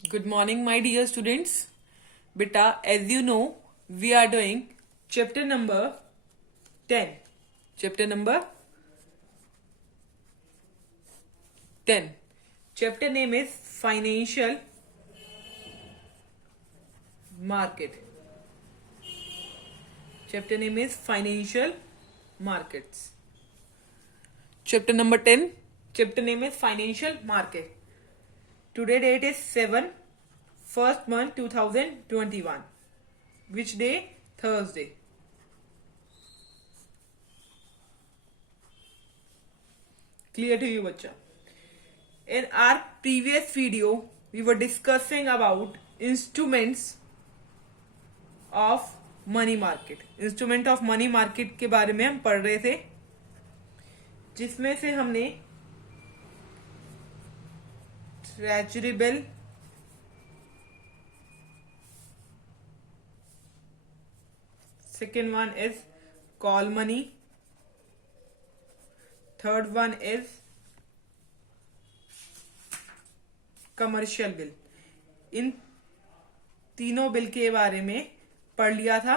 Good morning, my dear students. Beta, as you know, we are doing chapter number 10. Chapter number 10. Chapter name is Financial Market. Chapter name is Financial Markets. Chapter number 10. Chapter name is Financial Market. Today date is 7 1st month 2021. Which day? Thursday. Clear to you, bacha? In our previous video, we were discussing about instruments of money market. Instrument of money market के बारे में हम पढ़ रहे थे, जिसमें से हमने treasury bill, second one is call money, third one is commercial bill. इन तीनों बिल के बारे में पढ़ लिया था.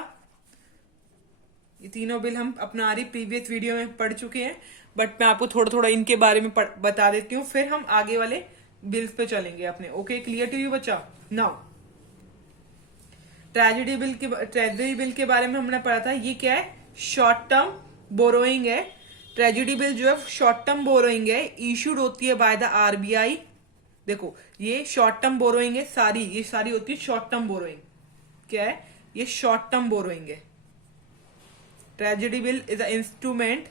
ये तीनों बिल हम अपना प्रीवियस वीडियो में पढ़ चुके हैं, बट मैं आपको थोड़ा थोड़ा इनके बारे में बता देती हूँ, फिर हम आगे वाले बिल्स पे चलेंगे अपने. ओके, क्लियर टू यू बच्चा? नाउ ट्रेजरी बिल के बारे में हमने पढ़ा था. ये क्या है? शॉर्ट टर्म बोरोइंग है. ट्रेजरी बिल जो है शॉर्ट टर्म बोरोइंग है, इशूड होती है बाय द आरबीआई. देखो, ये शॉर्ट टर्म बोरोइंग है, ये सारी होती है शॉर्ट टर्म बोरोइंग. क्या है? ये शॉर्ट टर्म बोरोइंग है. Treasury bill is a instrument.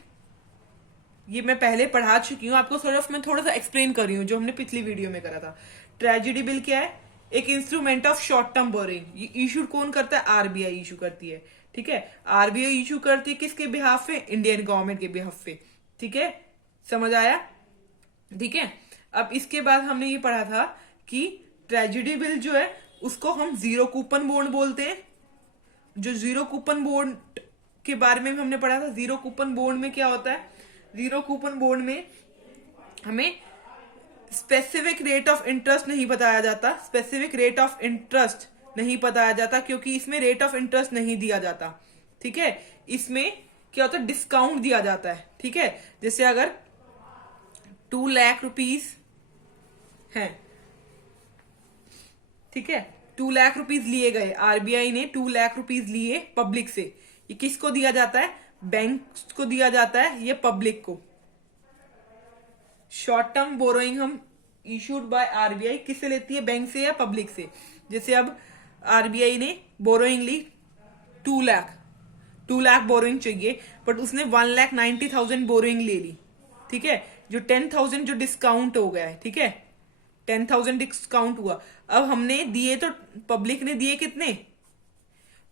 ये मैं पहले पढ़ा चुकी हूँ आपको, मैं थोड़ा सा एक्सप्लेन कर रही हूँ जो हमने पिछली वीडियो में करा था. ट्रेजरी बिल क्या है? एक instrument of short term borrowing. ये इशू कौन करता है? आरबीआई इशू करती है. ठीक है, आरबीआई इशू करती है किसके बिहाफ पे? इंडियन गवर्नमेंट के बिहाफ पे. ठीक है, समझ आया? ठीक है. अब इसके बाद हमने ये पढ़ा था कि ट्रेजरी बिल जो है उसको हम जीरो कूपन बॉन्ड बोलते हैं. जो जीरो कूपन बॉन्ड के बारे में हमने पढ़ा था. जीरो कूपन बॉन्ड में क्या होता है? जीरो कूपन बॉन्ड में हमें स्पेसिफिक रेट ऑफ इंटरेस्ट नहीं बताया जाता. स्पेसिफिक रेट ऑफ इंटरेस्ट नहीं बताया जाता क्योंकि इसमें रेट ऑफ इंटरेस्ट नहीं दिया जाता. ठीक है, इसमें क्या होता है? डिस्काउंट दिया जाता है. ठीक है, जैसे अगर 2 लाख रुपीज है, ठीक है, 2 लाख रुपीज लिए गए, आरबीआई ने 2 लाख रुपीज लिए पब्लिक से. ये किसको दिया जाता है? बैंक को दिया जाता है, ये पब्लिक को. शॉर्ट टर्म बोरोइंग हम इशूड बाय आरबीआई किससे लेती है? बैंक से या पब्लिक से. जैसे अब आरबीआई ने बोरोइंग ली 2 लाख बोरोइंग चाहिए, बट उसने 1,90,000 बोरोइंग ले ली. ठीक है, जो 10,000 जो डिस्काउंट हो गया है. ठीक है, 10,000 डिस्काउंट हुआ. अब हमने दिए तो पब्लिक ने दिए कितने?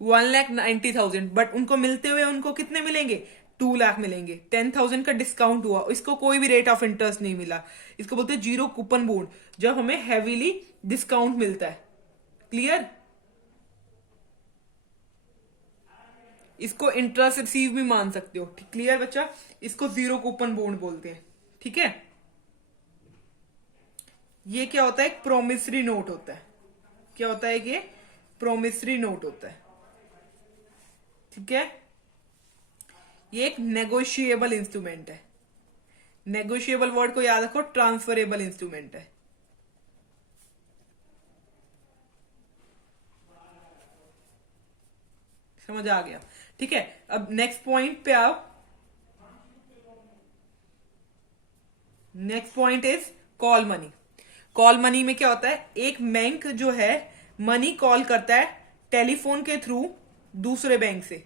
1,90,000, बट उनको मिलते हुए उनको कितने मिलेंगे? 2 लाख मिलेंगे. 10,000 का डिस्काउंट हुआ, इसको कोई भी रेट ऑफ इंटरेस्ट नहीं मिला. इसको बोलते हैं जीरो कूपन बॉन्ड, जब हमें हैवीली डिस्काउंट मिलता है. क्लियर? इसको इंटरेस्ट रिसीव भी मान सकते हो. क्लियर बच्चा? इसको जीरो कूपन बॉन्ड बोलते हैं. ठीक है, ये क्या होता है? एक प्रोमिसरी नोट होता है. क्या होता है? ये प्रोमिसरी नोट होता है. ठीक है, ये एक नेगोशिएबल इंस्ट्रूमेंट है. नेगोशिएबल वर्ड को याद रखो, ट्रांसफरेबल इंस्ट्रूमेंट है. समझ आ गया? ठीक है, अब नेक्स्ट पॉइंट पे आओ. Next point is call money. Call money में क्या होता है? एक बैंक जो है मनी कॉल करता है टेलीफोन के थ्रू दूसरे बैंक से.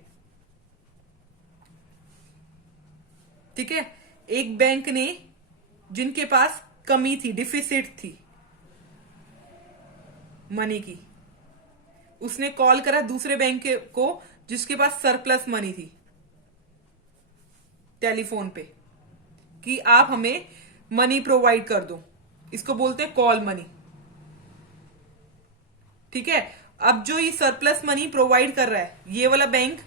ठीक है, एक बैंक ने जिनके पास कमी थी, डिफिसिट थी मनी की, उसने कॉल करा दूसरे बैंक को जिसके पास सरप्लस मनी थी टेलीफोन पे, कि आप हमें मनी प्रोवाइड कर दो. इसको बोलते हैं कॉल मनी. ठीक है, अब जो ये सरप्लस मनी प्रोवाइड कर रहा है, ये वाला बैंक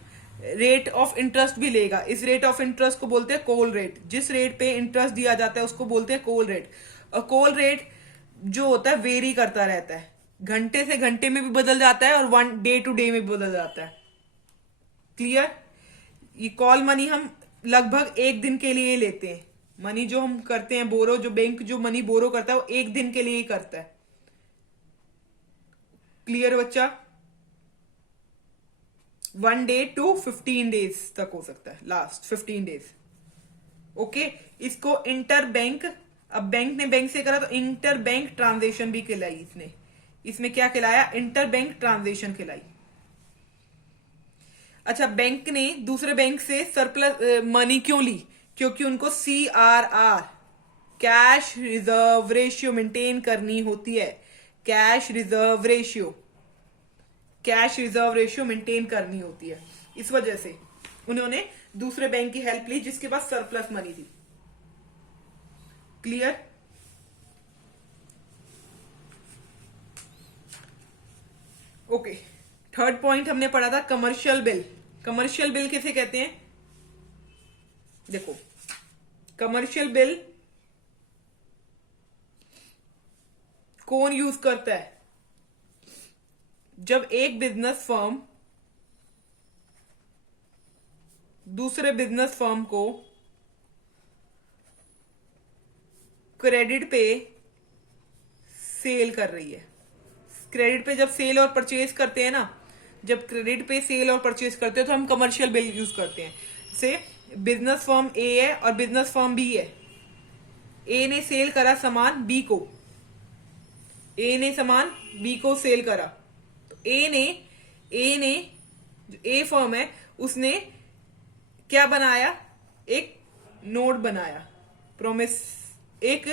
रेट ऑफ इंटरेस्ट भी लेगा. इस रेट ऑफ इंटरेस्ट को बोलते हैं कॉल रेट. जिस रेट पे इंटरेस्ट दिया जाता है उसको बोलते हैं कॉल रेट. और कॉल रेट जो होता है वेरी करता रहता है. घंटे से घंटे में भी बदल जाता है और वन डे टू डे में भी बदल जाता है। क्लियर? ये कॉल मनी हम लगभग एक दिन के लिए लेते हैं। मनी जो हम करते हैं बोरो, जो बैंक जो मनी बोरो करता है वो एक दिन के लिए ही करता है। क्लियर बच्चा? 1 डे टू 15 डेज तक हो सकता है, लास्ट 15 डेज। ओके, इसको इंटर बैंक, अब बैंक ने बैंक से करा तो इंटर बैंक ट्रांजेक्शन भी कहलाई इसने। इसमें क्या कहलाया? इंटर बैंक ट्रांजेक्शन कहलाई। अच्छा, बैंक ने दूसरे बैंक से सरप्लस मनी क्यों ली? क्योंकि उनको CRR, cash reserve ratio maintain करनी होती है। कैश रिजर्व रेशियो मेंटेन करनी होती है। इस वजह से उन्होंने दूसरे बैंक की हेल्प ली जिसके पास सरप्लस मनी थी। क्लियर? ओके, थर्ड पॉइंट हमने पढ़ा था कमर्शियल बिल। कमर्शियल बिल किसे कहते हैं? देखो, कमर्शियल बिल कौन यूज करता है? जब एक बिजनेस फर्म दूसरे बिजनेस फर्म को क्रेडिट पे सेल कर रही है। क्रेडिट पे जब सेल और परचेज करते हैं ना, जब क्रेडिट पे सेल और परचेज करते हैं तो हम कमर्शियल बिल यूज करते हैं। से बिजनेस फर्म ए है और बिजनेस फर्म बी है। ए ने सेल करा सामान बी को, ए ने सामान बी को सेल करा, तो ए ने जो ए फर्म है उसने क्या बनाया? एक नोट बनाया, प्रोमिस, एक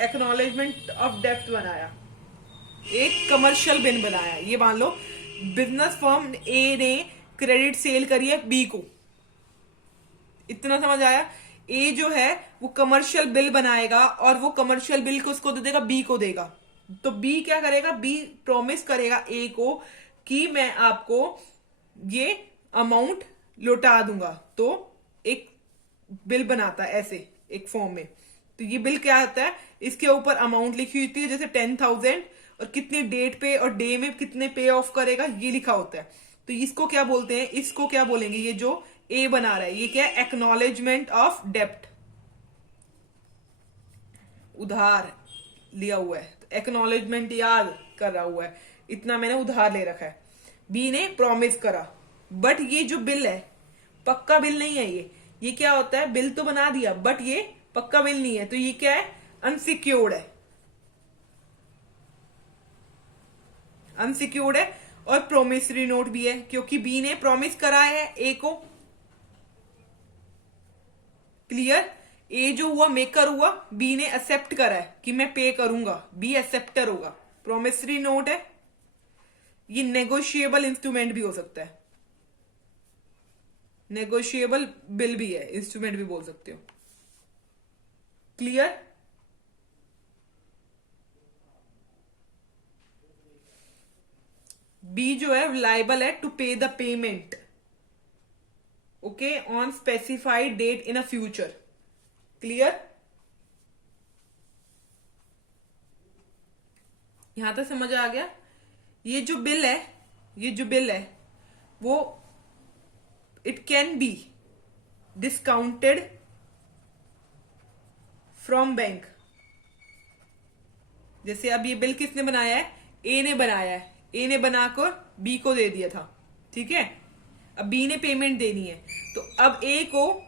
एक्नॉलेजमेंट ऑफ डेप्ट बनाया, एक कमर्शियल बिल बनाया। ये मान लो बिजनेस फर्म ए ने क्रेडिट सेल करी है बी को। इतना समझ आया? ए जो है वो कमर्शियल बिल बनाएगा और वो कमर्शियल बिल को उसको दे देगा, बी को देगा। तो बी क्या करेगा? बी प्रॉमिस करेगा ए को कि मैं आपको ये अमाउंट लौटा दूंगा। तो एक बिल बनाता है ऐसे एक फॉर्म में। तो ये बिल क्या होता है? इसके ऊपर अमाउंट लिखी होती है, जैसे 10,000 और कितनी डेट पे और डे में कितने पे ऑफ करेगा ये लिखा होता है। तो इसको क्या बोलते हैं? इसको क्या बोलेंगे? ये जो ए बना रहा है ये क्या है? एक्नॉलेजमेंट ऑफ डेप्ट, उधार लिया हुआ है तो एक्नॉलेजमेंट याद कर रहा हुआ है, इतना मैंने उधार ले रखा है। बी ने प्रॉमिस करा, बट ये जो बिल है पक्का बिल नहीं है। ये क्या होता है? बिल तो बना दिया बट ये पक्का बिल नहीं है। तो ये क्या है? अनसिक्योर्ड है, अनसिक्योर्ड है और प्रोमिसरी नोट भी है क्योंकि बी ने प्रॉमिस करा है ए को। क्लियर? ए जो हुआ मेकर हुआ, बी ने एक्सेप्ट करा है कि मैं पे करूंगा, बी एक्सेप्टर होगा। प्रोमिसरी नोट है, ये नेगोशिएबल इंस्ट्रूमेंट भी हो सकता है, नेगोशिएबल बिल भी है, इंस्ट्रूमेंट भी बोल सकते हो। क्लियर? बी जो है लाइबल है to pay the payment, okay, on specified date in a future. Clear? यहां तक समझ आ गया? ये जो बिल है वो it can be discounted from bank. जैसे अब ये बिल किसने बनाया है? ए ने बनाया है। ए ने बनाकर बी को दे दिया था, ठीक है। अब बी ने पेमेंट देनी है तो अब ए को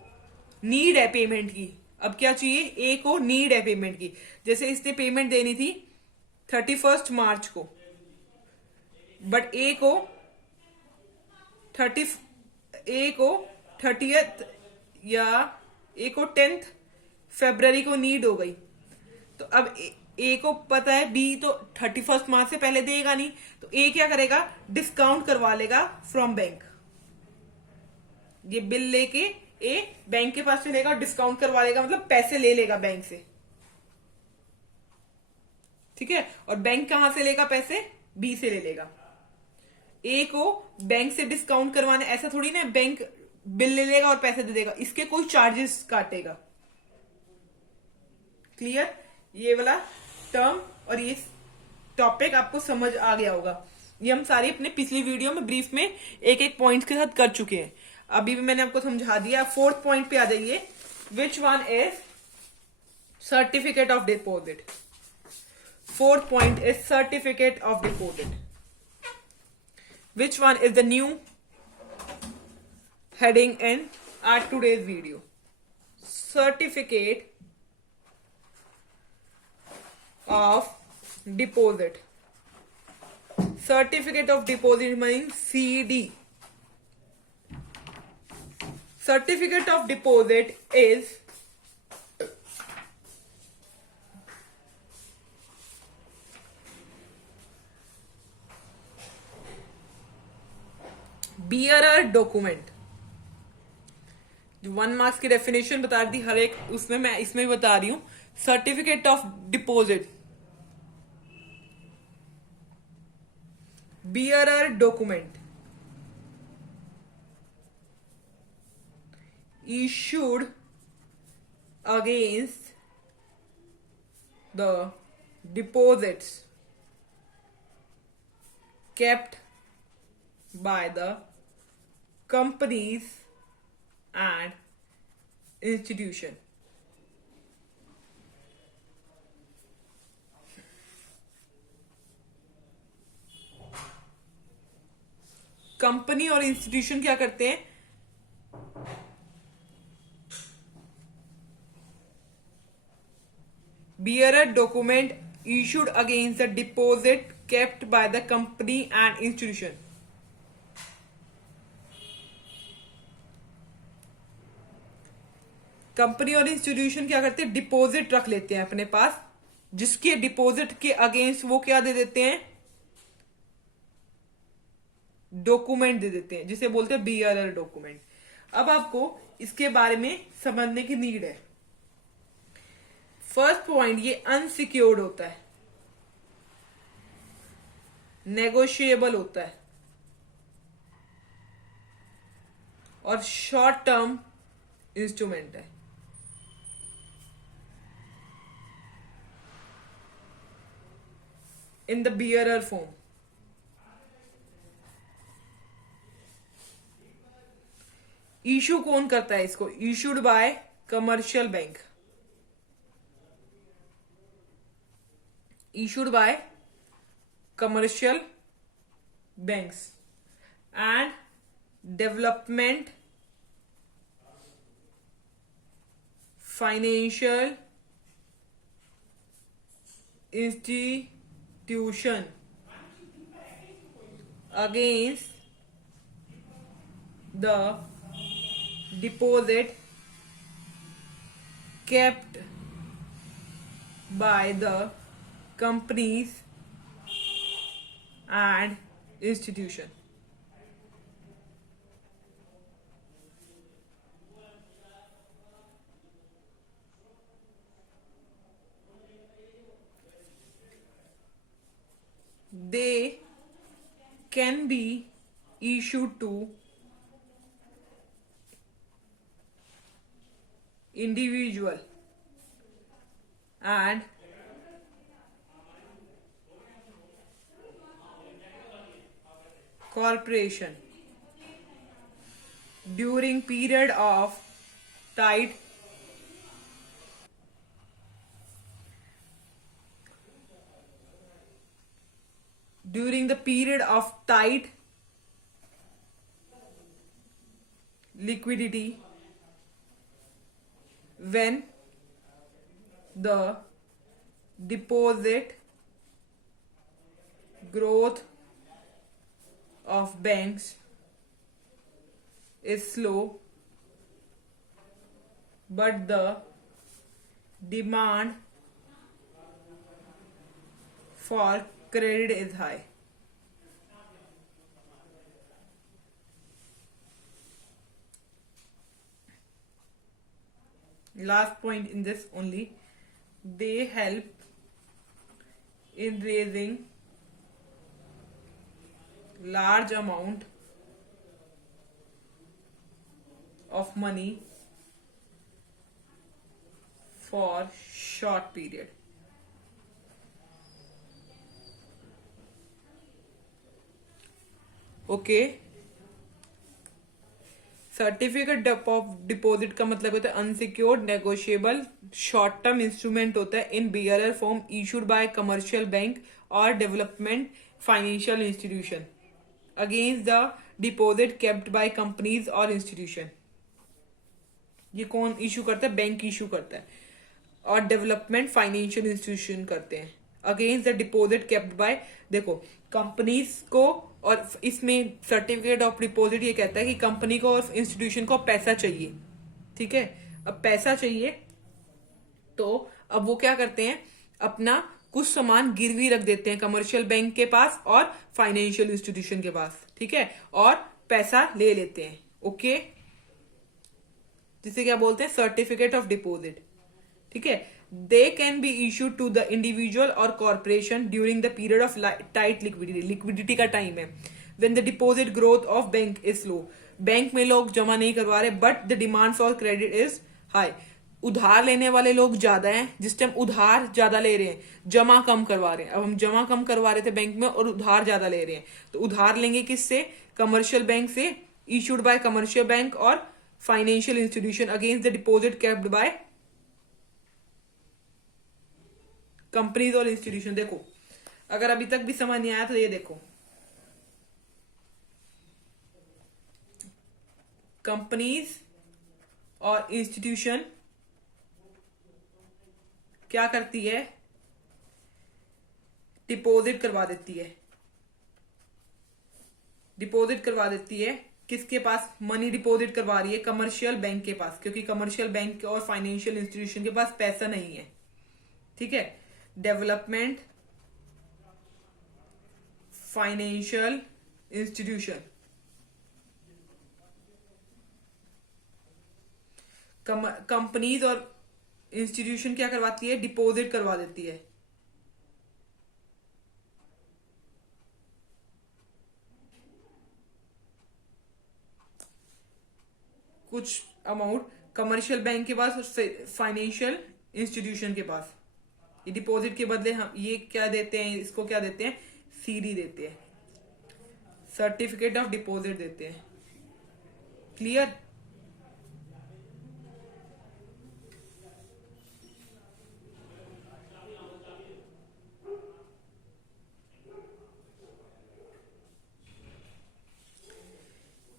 नीड है पेमेंट की। अब क्या चाहिए? ए को नीड है पेमेंट की। जैसे इसने पेमेंट देनी थी 31 मार्च को, बट ए को 30th या ए को 10th फरवरी को नीड हो गई। तो अब ए को पता है बी तो 31 मार्च से पहले देगा नहीं, तो ए क्या करेगा? डिस्काउंट करवा लेगा फ्रॉम बैंक। ये बिल लेके ए बैंक के पास चलेगा और डिस्काउंट करवा लेगा, मतलब पैसे ले लेगा बैंक से, ठीक है। और बैंक कहां से लेगा पैसे? बी से ले लेगा। ए को बैंक से डिस्काउंट करवाने ऐसा थोड़ी ना, बैंक बिल ले लेगा और पैसे दे देगा, इसके कोई चार्जेस काटेगा। क्लियर? ये वाला टर्म, और ये टॉपिक आपको समझ आ गया होगा। ये हम सारी अपने पिछली वीडियो में ब्रीफ में एक एक पॉइंट्स के साथ कर चुके हैं। अभी भी मैंने आपको समझा दिया। फोर्थ पॉइंट पे आ जाइए। विच one is certificate of deposit? Fourth point is certificate of deposit. Which one is the new heading in our today's video? Certificate of deposit. Certificate of deposit means CD. Certificate of deposit is bearer document। जो 1 marks की definition बता दी हर एक, उसमें मैं इसमें भी बता रही हूं। Certificate of deposit, bearer document issued against the deposits kept by the companies and institution। Company और इंस्टीट्यूशन क्या करते हैं? bearer document issued against the deposit kept by the company and institution। Company और इंस्टीट्यूशन क्या करते हैं? Deposit रख लेते हैं अपने पास, जिसके डिपॉजिट के अगेंस्ट वो क्या दे देते हैं? डॉक्यूमेंट दे देते हैं, जिसे बोलते हैं बियरर डॉक्यूमेंट। अब आपको इसके बारे में समझने की नीड है। फर्स्ट पॉइंट, ये अनसिक्योर्ड होता है, नेगोशिएबल होता है और शॉर्ट टर्म इंस्ट्रूमेंट है। In the bearer form. Issue कौन करता है इसको? Issued by commercial bank. Issued by commercial banks and development financial institution against the deposit kept by the companies and institution। They can be issued to individual and corporation during period of tight liquidity, when the deposit growth of banks is slow but the demand for credit is high। Last point in this only, they help in raising large amount of money for short period। Okay, certificate of deposit का मतलब होता है unsecured negotiable short term instrument होता है in bearer form issued by commercial bank और development financial institution against the deposit kept by companies और institution. ये कौन इशू करता है? बैंक इशू करता है और डेवलपमेंट फाइनेंशियल इंस्टीट्यूशन करते हैं against the deposit kept bye, देखो कंपनीज को, और इसमें सर्टिफिकेट ऑफ डिपॉजिट ये कहता है कि कंपनी को और इंस्टीट्यूशन को पैसा चाहिए, ठीक है। अब पैसा चाहिए तो अब वो क्या करते हैं, अपना कुछ सामान गिरवी रख देते हैं कमर्शियल बैंक के पास और फाइनेंशियल इंस्टीट्यूशन के पास, ठीक है, और पैसा ले लेते हैं। ओके, जिसे क्या बोलते हैं? सर्टिफिकेट ऑफ डिपॉजिट, ठीक है। They can be issued to the individual और corporation during the period of tight liquidity, liquidity का टाइम है, when the deposit growth of bank is slow, bank में लोग जमा नहीं करवा रहे but the demand for credit is high, उधार लेने वाले लोग ज्यादा हैं, जिस टाइम उधार ज्यादा ले रहे हैं, जमा कम करवा रहे हैं। अब हम जमा कम करवा रहे थे बैंक में और उधार ज्यादा ले रहे हैं, तो उधार लेंगे किससे? कमर्शियल बैंक से, इशूड बाय कमर्शियल बैंक और financial institution against the deposit kept by companies और इंस्टीट्यूशन। देखो, अगर अभी तक भी समझ नहीं आया तो ये देखो, कंपनीज और इंस्टीट्यूशन क्या करती है? डिपॉजिट करवा देती है, डिपॉजिट करवा देती है किसके पास? मनी डिपॉजिट करवा रही है कमर्शियल बैंक के पास, क्योंकि कमर्शियल बैंक और फाइनेंशियल इंस्टीट्यूशन के पास पैसा नहीं है, ठीक है। डेवलपमेंट फाइनेंशियल इंस्टीट्यूशन, कंपनीज और इंस्टीट्यूशन क्या करवाती है? डिपॉजिट करवा देती है। कुछ अमाउंट कमर्शियल बैंक के पास और फाइनेंशियल इंस्टीट्यूशन के पास, ये डिपॉजिट के बदले हम ये क्या देते हैं? इसको क्या देते हैं? सीडी देते हैं, सर्टिफिकेट ऑफ डिपॉजिट देते हैं। क्लियर?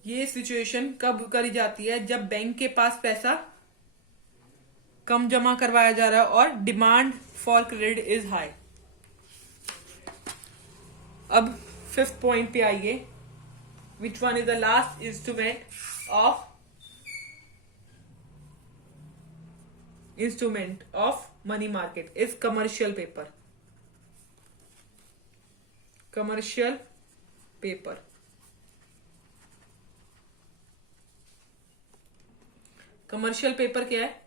ये सिचुएशन कब करी जाती है? जब बैंक के पास पैसा कम जमा करवाया जा रहा है और demand for credit is high. अब फिफ्थ पॉइंट पे आइए, which one is the last instrument of money market is commercial paper. Commercial paper, commercial paper क्या है?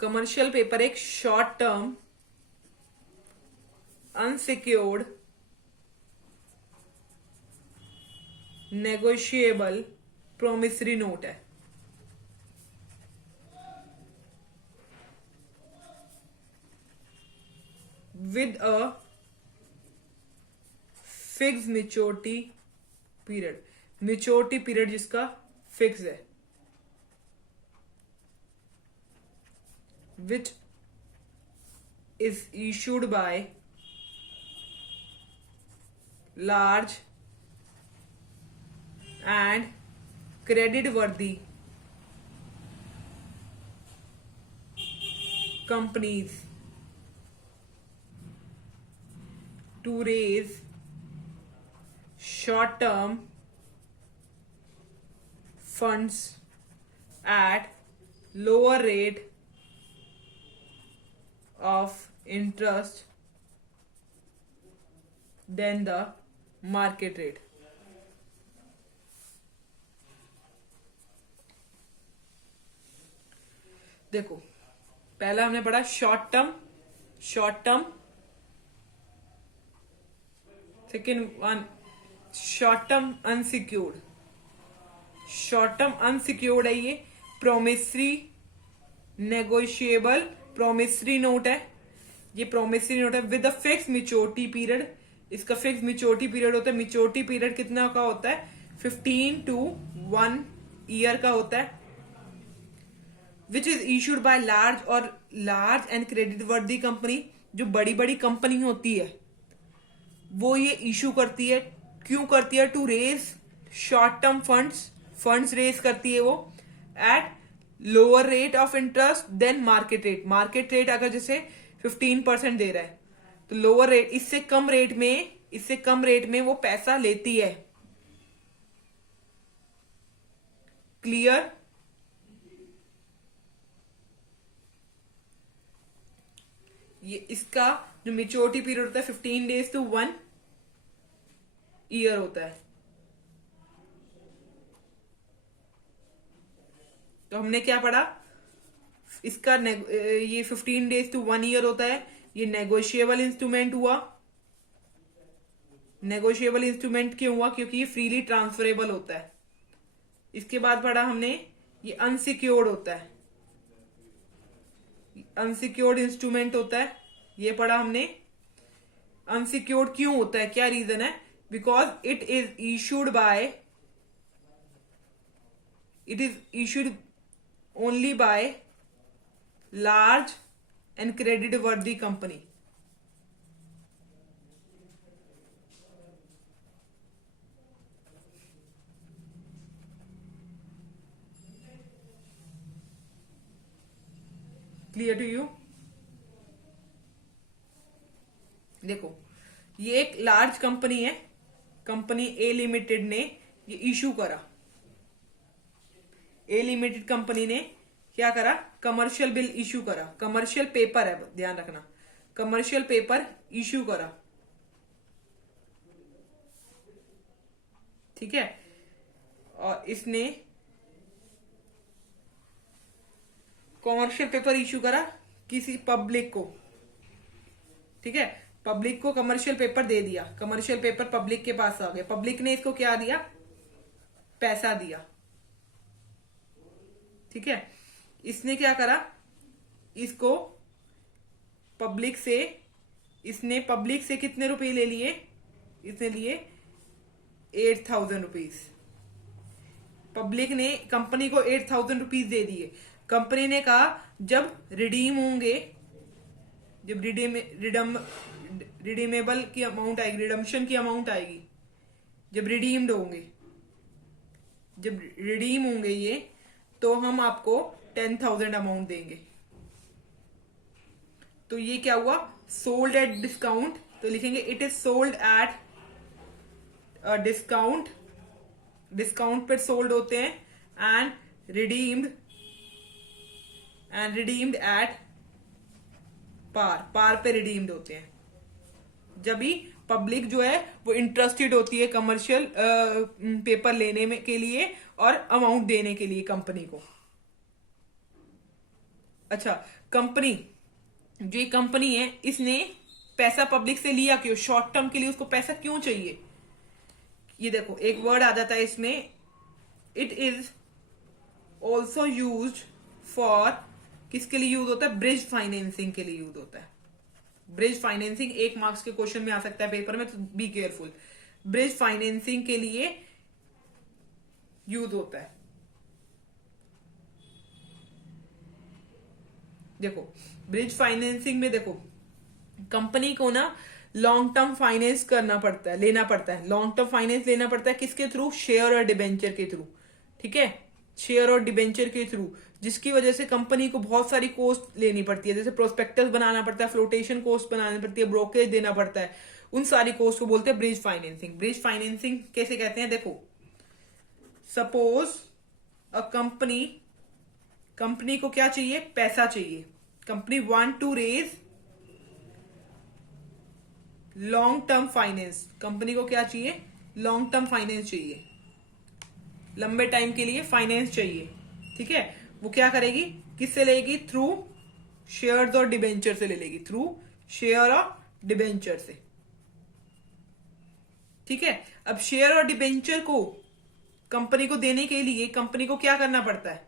कमर्शियल पेपर एक short term unsecured negotiable promissory note है। With a fix maturity period, maturity period जिसका fix है, which is issued by large and credit-worthy companies to raise short-term funds at lower rate of interest than the market rate। देखो, पहला हमने पढ़ा short term, second one short term unsecured. Short term unsecured है ये, promissory negotiable promissory note है। ये promissory note है with a fix maturity period. इसका फिक्स मेच्योरिटी पीरियड होता है। मेच्योरिटी पीरियड कितना का होता है? 15 to 1 ईयर का होता है। Which is issued by large and creditworthy company. जो बड़ी बड़ी कंपनी होती है वो ये इशू करती है। क्यों करती है? To raise short term funds raise करती है वो at lower rate of interest than market rate. Market rate अगर जैसे 15% दे रहा है तो लोअर रेट, इससे कम रेट में वो पैसा लेती है। क्लियर? ये इसका जो मेच्योरिटी पीरियड होता है 15 days to 1 ईयर होता है। तो हमने क्या पढ़ा? इसका ये 15 days to 1 ईयर होता है। ये नेगोशिएबल इंस्ट्रूमेंट हुआ। नेगोशिएबल इंस्ट्रूमेंट क्यों हुआ? क्योंकि ये फ्रीली ट्रांसफरेबल होता है। इसके बाद पढ़ा हमने ये अनसिक्योर्ड होता है। अनसिक्योर्ड इंस्ट्रूमेंट होता है, ये पढ़ा हमने। अनसिक्योर्ड क्यों होता है? क्या रीजन है? Because it is issued only by large and creditworthy company. Clear to you? देखो, ये एक लार्ज कंपनी है। कंपनी ए लिमिटेड ने ये इशू करा। ए लिमिटेड कंपनी ने क्या करा? कमर्शियल बिल इशू करा। कमर्शियल पेपर है, ध्यान रखना, कमर्शियल पेपर इशू करा। ठीक है? और इसने कमर्शियल पेपर इशू करा किसी पब्लिक को। ठीक है? पब्लिक को कमर्शियल पेपर दे दिया। कमर्शियल पेपर पब्लिक के पास आ गया। पब्लिक ने इसको क्या दिया? पैसा दिया। ठीक है? इसने क्या करा? इसको पब्लिक से कितने रुपए ले लिए? इसने लिए 8,000 रुपीज। पब्लिक ने कंपनी को 8,000 रुपीज दे दिए। कंपनी ने कहा जब रिडीम होंगे, जब रिडीमेबल की अमाउंट आएगी, रिडम्पशन की अमाउंट आएगी, जब रिडीम होंगे ये, तो हम आपको 10,000 अमाउंट देंगे। तो ये क्या हुआ? Sold at discount. तो लिखेंगे it is sold at discount. Discount पे सोल्ड होते हैं। एंड रिडीम्ड एट पार पे रिडीम्ड होते हैं। जब भी पब्लिक जो है वो इंटरेस्टेड होती है कमर्शियल पेपर लेने में के लिए और अमाउंट देने के लिए कंपनी को। अच्छा, जो कंपनी है इसने पैसा पब्लिक से लिया क्यों? शॉर्ट टर्म के लिए उसको पैसा क्यों चाहिए? ये देखो, एक वर्ड आ जाता है इसमें, it is also use for, किसके लिए यूज होता है? ब्रिज फाइनेंसिंग के लिए यूज होता है। ब्रिज फाइनेंसिंग 1 मार्क्स के क्वेश्चन में आ सकता है पेपर में, तो बी केयरफुल। ब्रिज फाइनेंसिंग के लिए यूज होता है। देखो, ब्रिज फाइनेंसिंग में देखो, कंपनी को ना लॉन्ग टर्म फाइनेंस लेना पड़ता है। लॉन्ग टर्म फाइनेंस लेना पड़ता है किसके थ्रू? शेयर और डिबेंचर के थ्रू। ठीक है? शेयर और डिबेंचर के थ्रू, जिसकी वजह से कंपनी को बहुत सारी कॉस्ट लेनी पड़ती है। जैसे प्रोस्पेक्टस बनाना पड़ता है, फ्लोटेशन कॉस्ट बनानी पड़ती है, ब्रोकरेज देना पड़ता है। उन सारी कॉस्ट को बोलते हैं ब्रिज फाइनेंसिंग। ब्रिज फाइनेंसिंग कैसे कहते हैं? देखो, सपोज अ कंपनी को क्या चाहिए? पैसा चाहिए। Company want to raise long term finance. Company को क्या चाहिए? लॉन्ग टर्म फाइनेंस चाहिए, लंबे टाइम के लिए फाइनेंस चाहिए। ठीक है? वो क्या करेगी? किससे लेगी? थ्रू शेयर्स और डिबेंचर से ले लेगी। थ्रू शेयर और डिबेंचर से। ठीक है? अब शेयर और डिबेंचर को कंपनी को देने के लिए कंपनी को क्या करना पड़ता है?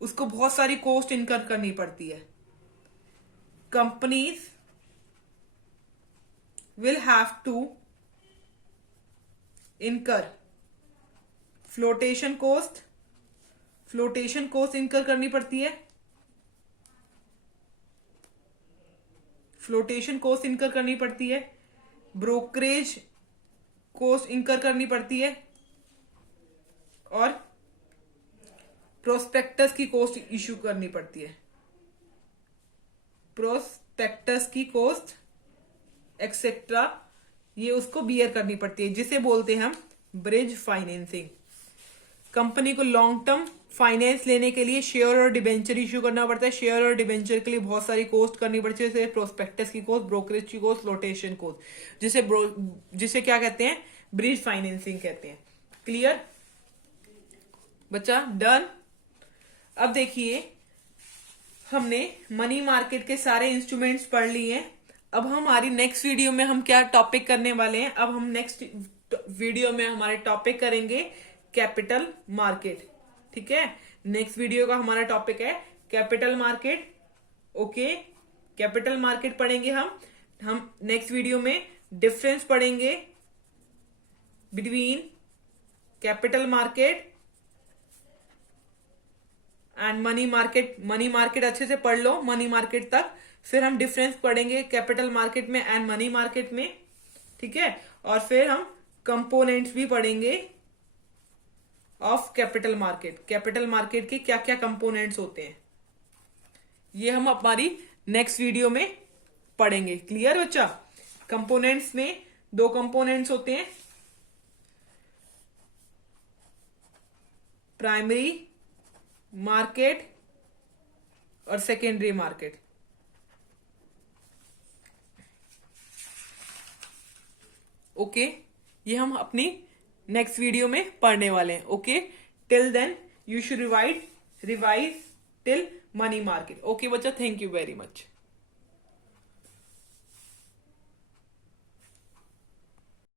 उसको बहुत सारी कॉस्ट इनकर करनी पड़ती है। Companies will have to incur flotation cost, flotation cost incur करनी पड़ती है, फ्लोटेशन कॉस्ट इनकर करनी पड़ती है, ब्रोकरेज कॉस्ट इनकर करनी पड़ती है, और प्रोस्पेक्टस की कॉस्ट इश्यू करनी पड़ती है, प्रोस्पेक्टस की कॉस्ट एक्सेट्रा ये उसको बियर करनी पड़ती है, जिसे बोलते हैं हम ब्रिज फाइनेंसिंग। कंपनी को लॉन्ग टर्म फाइनेंस लेने के लिए शेयर और डिबेंचर इश्यू करना पड़ता है। शेयर और डिबेंचर के लिए बहुत सारी कॉस्ट करनी पड़ती है, जैसे प्रोस्पेक्टस की कॉस्ट, ब्रोकरेज की कॉस्ट, फ्लोटेशन कॉस्ट, जिसे क्या कहते हैं, ब्रिज फाइनेंसिंग कहते हैं। क्लियर बच्चा? डन। अब देखिए हमने मनी मार्केट के सारे इंस्ट्रूमेंट्स पढ़ लिए हैं। अब हमारी नेक्स्ट वीडियो में हम क्या टॉपिक करने वाले हैं, अब हम नेक्स्ट वीडियो में हमारे टॉपिक करेंगे कैपिटल मार्केट। ठीक है, नेक्स्ट वीडियो का हमारा टॉपिक है capital market. Okay, capital market पढ़ेंगे हम नेक्स्ट वीडियो में डिफरेंस पढ़ेंगे between capital market and money market. Money market अच्छे से पढ़ लो मनी मार्केट तक, फिर हम डिफरेंस पढ़ेंगे कैपिटल मार्केट में एंड मनी मार्केट में। ठीक है, और फिर हम कंपोनेंट्स भी पढ़ेंगे of capital market. Capital market के क्या क्या कंपोनेंट्स होते हैं ये हम हमारी नेक्स्ट वीडियो में पढ़ेंगे। क्लियर बच्चा? कंपोनेंट्स में 2 कंपोनेंट्स होते हैं, प्राइमरी मार्केट और सेकेंडरी मार्केट। ओके, ये हम अपनी नेक्स्ट वीडियो में पढ़ने वाले हैं। Okay, till then you should revise till money market. Okay बच्चा, थैंक यू वेरी मच।